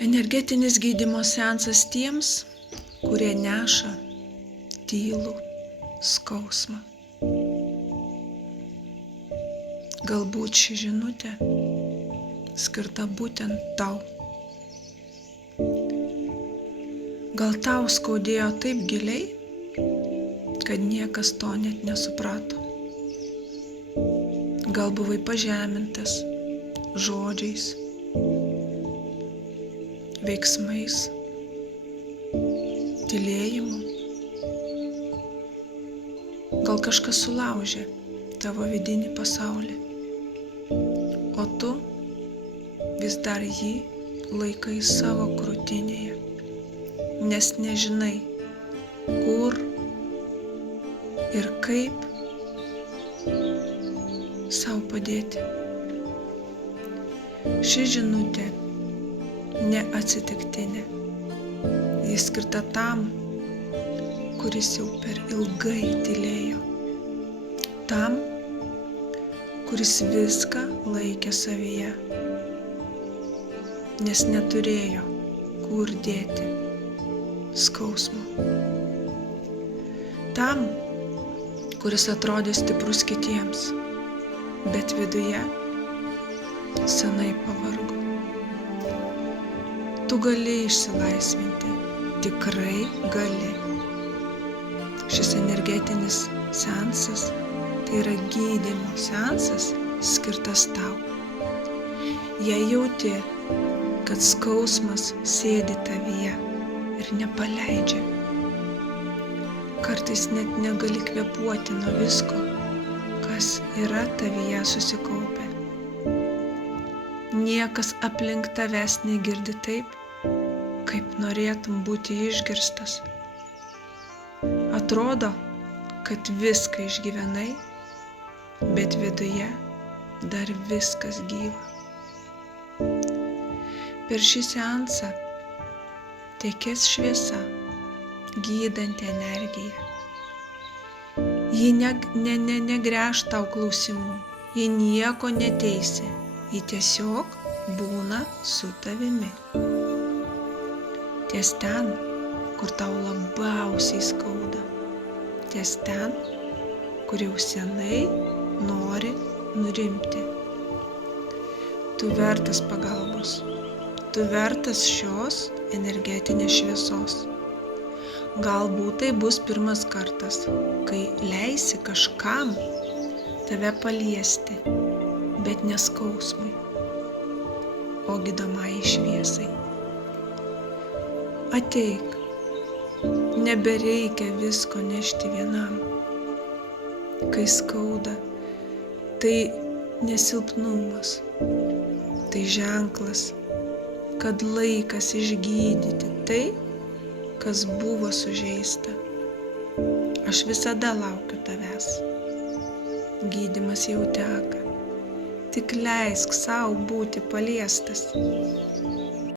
Energetinis gydymo seansas tiems, kurie neša tylų skausmą. Galbūt ši žinutė skirta būtent tau. Gal tau skaudėjo taip giliai, kad niekas to net nesuprato. Gal buvai pažemintas žodžiais, veiksmais, tylėjimu. Gal kažkas sulaužė tavo vidinį pasaulį, o tu vis dar jį laikai savo krūtinėje, nes nežinai, kur ir kaip sau padėti. Ši žinutė neatsitiktinė. Jis skirta tam, kuris jau per ilgai tylėjo. Tam, kuris viską laikė savyje, nes neturėjo kur dėti skausmo. Tam, kuris atrodė stiprus kitiems, bet viduje senai pavargo. Tu gali išsilaisvinti, tikrai gali. Šis energetinis seansas tai yra gydymo seansas skirtas tau. Jei jauti, kad skausmas sėdi tavyje ir nepaleidžia, kartais net negali kvėpuoti nuo visko, kas yra tavyje susikaupę. Niekas aplink tavęs negirdi taip, kaip norėtum būti išgirstas. Atrodo, kad viską išgyvenai, bet viduje dar viskas gyva. Per šį seansą tekės šviesa, gydanti energija. Ji negręš tau klausimų, ji nieko neteisi, ji tiesiog būna su tavimi. Ties ten, kur tau labiausiai skauda. Ties ten, kur jau senai nori nurimti. Tu vertas pagalbos. Tu vertas šios energetinės šviesos. Galbūt tai bus pirmas kartas, kai leisi kažkam tave paliesti, bet ne skausmui, o gydomai šviesai. Ateik, nebereikia visko nešti vienam. Kai skauda, tai nesilpnumas, tai ženklas, kad laikas išgydyti tai, kas buvo sužeista. Aš visada laukiu tavęs. Gydymas jau teka. Tik leisk sau būti paliestas.